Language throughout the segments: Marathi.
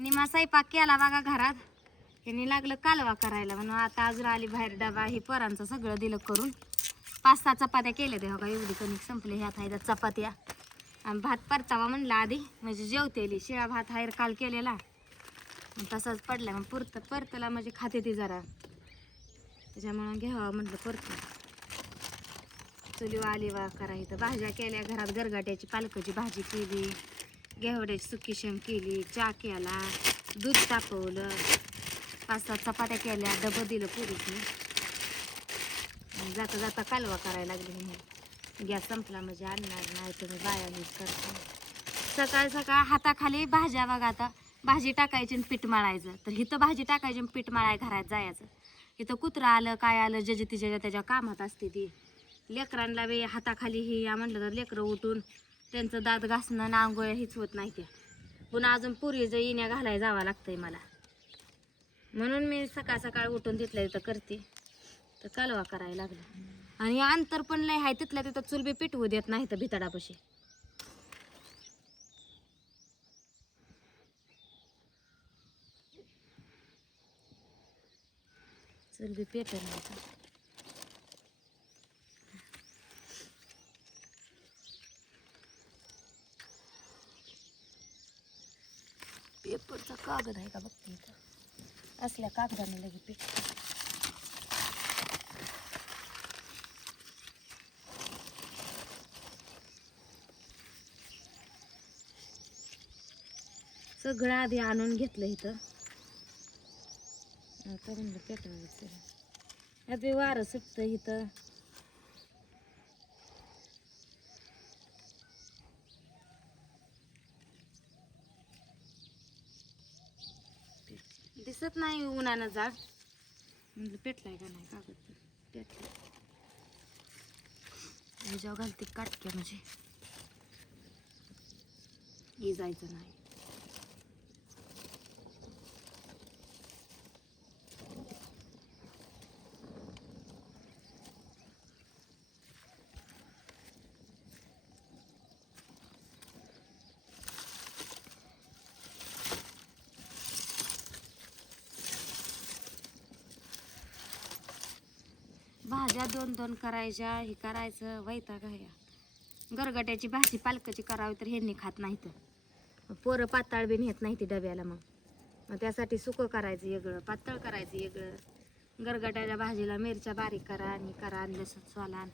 निमा स्वयंपाक केला बघा घरात. यांनी लागलं कालवा करायला म्हणून आता अजून आली बाहेर. डबा हे पोरांचं सगळं दिलं करून. 5-6 चपात्या केल्या ते बघा. एवढी कणिक संपली. ह्यात आहे चपात्या आणि भात परतावा म्हणला आधी म्हणजे जेवतेली. शिळा भात हायर काल केलेला तसाच पडला. मग परतला म्हणजे खाते ती जरा, त्याच्यामुळं घ्यावा म्हटलं परत. चुलीवर आली वा करायचं. भाज्या केल्या घरात. गरगाट्याची पालकाची भाजी केली, घेवड्याची सुकी शेंग केली, चहा केला, दूध तापवलं, 5-7 चपात्या केल्या, डबं दिलं पुरीची. जाता जाता कालवा करायला लागली. मी गॅस संपला म्हणजे आणणार नाही तुम्ही बायानीच करता. सकाळ सकाळ हाताखाली भाज्या बघा. आता भाजी टाकायची आणि पीठ मळायचं. तर इथं भाजी टाकायची आणि पीठ मळाय घरात जायचं. इथं कुत्रा आलं काय आलं जे तिच्या त्याच्या कामात असते ती. लेकरांना बी हाताखाली ही या म्हटलं तर लेकरं उठून त्यांचं दात घासणं आंघोळ हीच होत नाही. ते पुन्हा अजून पुरीचं इण्या घालायला जावं लागतंय मला. म्हणून मी सकाळ सकाळ उठून तिथल्या तिथं करते. तर कालवा करायला लागलं. आणि अंतर पण लय आहे. तिथल्या तिथं चुल बी पिटवू देत नाही तर भितडापाशी. चुल बी पेट नाही. पेपरचा कागद आहे का बघते इथं. असल्या कागदाने लगे पीठ. सगळं आधी आणून घेतलं इथं. आता म्हणलं पेटवायचं. आता वारं सुटतं इथं. दिसत नाही उन्हानं जाळ. म्हणजे पेटलाय का नाही कागद. पेटला. ह्याच्यावर घालते काटक्या म्हणजे इजायचं नाही. भाज्या 2-2 करायच्या. हे करायचं वैताग आहे. गरगट्याची भाजी पालकाची करावी तर ह्यांनी खात नाहीत. पोरं पाताळ बी नेत नाही ती डब्याला. मग त्यासाठी सुकं करायचं वेगळं, पातळ करायचं वेगळं. गरगट्याच्या भाजीला मिरच्या बारीक करा आणि करा लसूण सोला.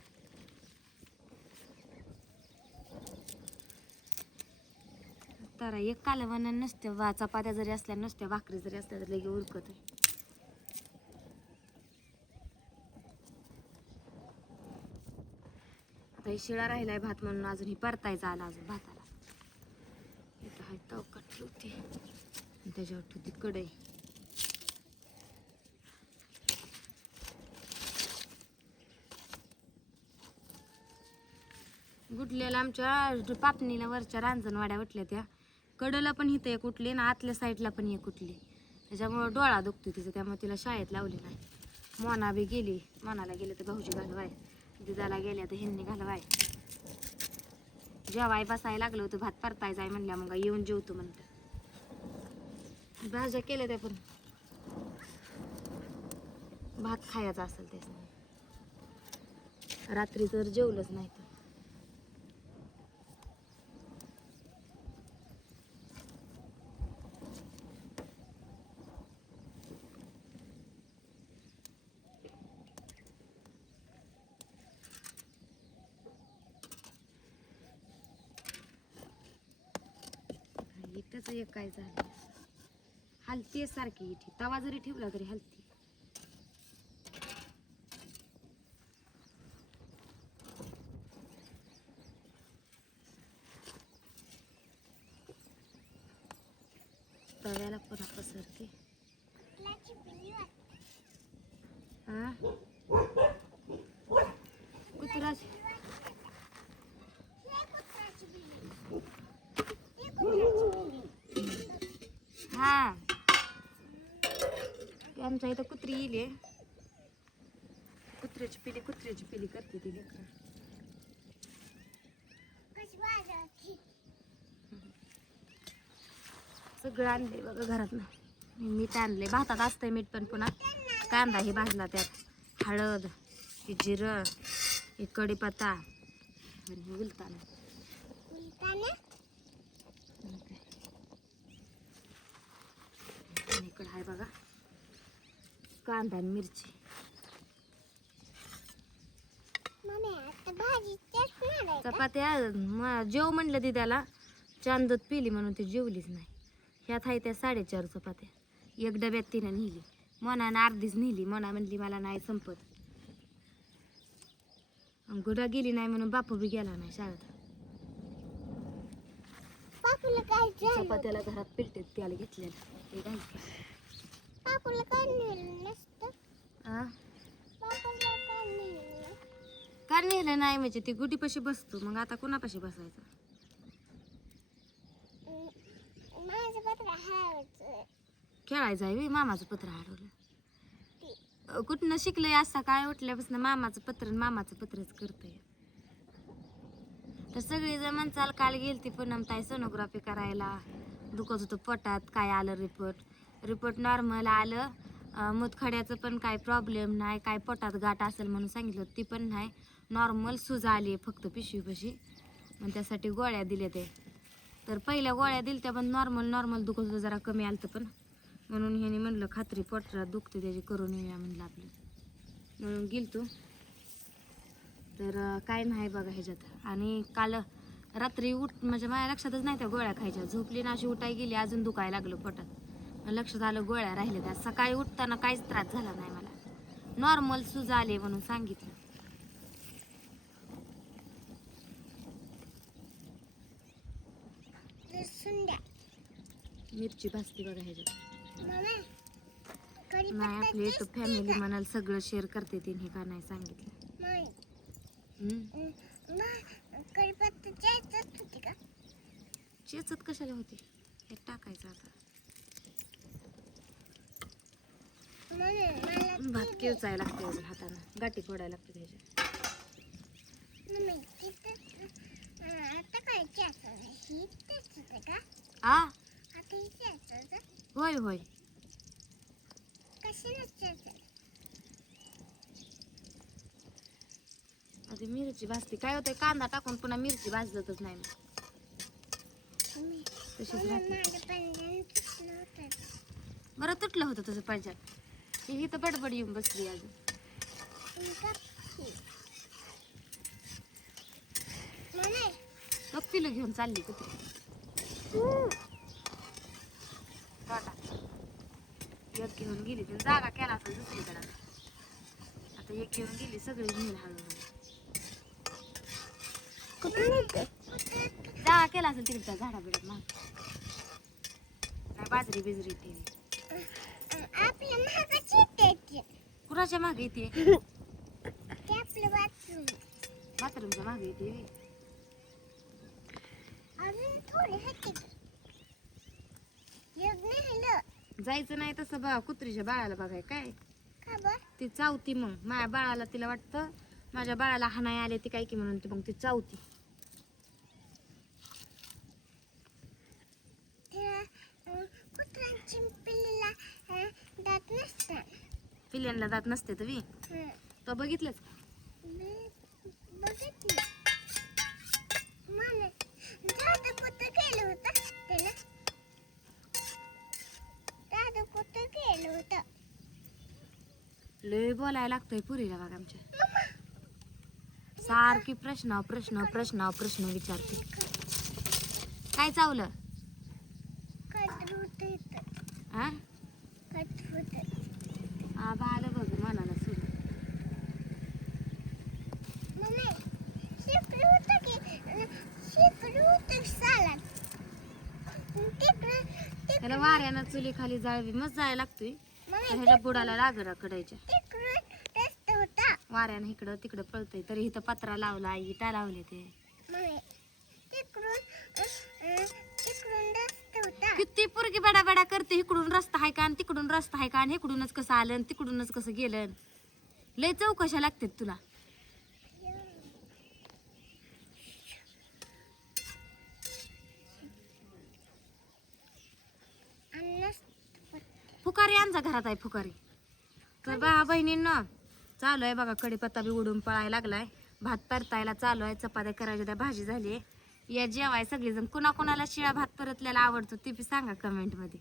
तर एक कालवण नसते. चपात्या जरी असल्या नसत्या, भाकरी जरी असल्या तर लगे उरकत आहे. आता हे शिळा राहिलाय भात म्हणून अजून ही परतायचा आला अजून भाताला. इथं हाय तव कटली होती त्याच्यावर ठेवती कढई. गुडलेला आमच्या पापणीला वरच्या रांजणवाड्या उठल्या त्या. कडला पण इथं एक उठली ना आतल्या साईडला पण एक उठली. त्याच्यामुळं डोळा दुखतो तिचा. त्यामुळे तिला शाळेत लावली नाही. मोना बी गेली. मोनाला गेले तर भाऊजी घालवाय. दिदाला गेल्या तर ह्यांनी घालवाय. जेवाय बसायला लागलं होतं. भात परतायचा आहे म्हणल्या मग येऊन जेवतो म्हणतं. भाज्या केल्या त्या पण भात खायचा असेल त्याच. रात्री तर जेवलंच नाही. तर इथंच एक काय झालं हलती सारखी. इथे तवा जरी ठेवला तरी हलती. तव्याला पण पसरते. हा कुत्रा हा आमच्या इथं कुत्री येईल. कुत्र्याची पिली करते ती लेकरं. सगळं आणलंय बघा घरात ना. मीठ आणलंय, भातात असतंय मीठ, पण पुन्हा कांदा हे भाजला, त्यात हळद, हे जिरं, हे कढीपत्ता आणि हे उलताना. आणि इकडं आहे बघा कांदा आणि मिरची. चपात्या जेव म्हणलं ती त्याला, चांदत पिली म्हणून ती जेवलीच नाही. ह्यात आहे त्या 4.5 चपात्या, एक डब्यात तिने नेली. मनानं अर्धीच नेली, मना म्हणली मला नाही संपत. गुडा गेली नाही म्हणून बापू बी गेला नाही शाळेत. चपात्याला घरात पिलटेत त्याला घेतलेलं. का नेलं नाही म्हणजे ती गुडीपाशी बसतो, मग आता कोणापाशी बसायचं. खेळायचं आहे मामाचं पत्र हरवलं. कुठनं शिकलंय असं, काय उठल्यापासून मामाचं पत्र मामाचं पत्रच करतंय. तर सगळी जण म्हणचाल काल गेलती पूनम ताई सोनोग्राफी करायला, दुखत होतं पोटात. काय आलं रिपोर्ट नॉर्मल आलं. मुतखड्याचं पण काय प्रॉब्लेम नाही, काय पोटात गाठ असेल म्हणून सांगितलं, ती पण नाही. नॉर्मल सुजा आली आहे फक्त पिशवीपाशी, मग त्यासाठी गोळ्या दिल्या ते. तर पहिल्या गोळ्या दिल्या त्या, पण नॉर्मल दुखत होतं, जरा कमी आलं तर. पण म्हणून ह्याने म्हणलं खात्री पोटात दुखते त्याची करून येऊया म्हणलं आपलं, म्हणून गेलतो. तर काय नाही बघा ह्याच्यात. आणि काल रात्री म्हणजे माझ्या लक्षातच नाही त्या गोळ्या खायच्या. झोपली ना अशी उठाय गेली, अजून दुखायला लागलं पोटात. लक्षात आलं गोळ्या राहिल्या त्या. सकाळी उठताना काहीच त्रास झाला नाही मला, नॉर्मल सुजा आले म्हणून सांगितलं. मिरची भाजती बघा ह्याच्यात. नाही आपली युट्यूब फॅमिली म्हणाल सगळं शेअर करते तिने, हे का नाही सांगितलं. चेचत कशाला होती, हे टाकायचं आता. भात केवचायला लागते हातानं, गाठी फोडायला लागते त्याच्या. होय होय. आता मिरची भाजते, काय होतंय कांदा टाकून पुन्हा मिरची भाजतच नाही तशीच राहते. बरं तुटलं होतं तुझं पाहिजे. ही तर बडबड येऊन बसली अजून. पिलं घेऊन चालली कुठे. एक घेऊन गेली, ती जागा केला असेल दुसरीकडे. आता एक घेऊन गेली, सगळी घेऊन हळूहळू जागा केला असेल तिकडच्या झाडा बिडत मग नाही. बाजरी बिजरी ठेवी कुणाच्या मागे येते, बाथरूमच्या मागे येते. जायचं नाही तसं बघा, कुत्रीच्या बाळाला बघाय काय ती चावती. मग माझ्या बाळाला तिला वाटतं माझ्या बाळाला हाणाय आले ती काय की म्हणून ती मग ती चावती. पिल्यांना दात नसते तुम्ही तो बघितलंच. लय बोलायला लागतोय पुरीला बघा आमच्या. सारखी प्रश्न विचारते. काय चावलं आलं बघ मनाला सुरू. त्याला वाऱ्यानं चुली खाली जाळवी मस्त जायला लागतोय. ह्याच्या बुडाला लागला कडायच्या वाऱ्यानं इकडं तिकडं पळतय. तरी इथं पत्रा लावला, इटा लावले ते. किती पोरगी बडा बडा करते, इकडून रस्ता आहे का आणि तिकडून रस्ता आहे का आणि इकडूनच कसं आलं आणि तिकडूनच कसं गेलं. लय चौकशा लागतात तुला. फुकारी आमच्या घरात आहे फुकारी. तर बा बहिणींना चालू आहे बघा, कढीपत्ता बी उडून पळायला लागलाय, भात परतायला चालू आहे, चपात्या करायच्या, त्या भाजी झाली. या जेवाय सगळेजण. कुणाकुणाला शिळा भात परतलेला आवडतो ते बी सांगा कमेंट मध्ये.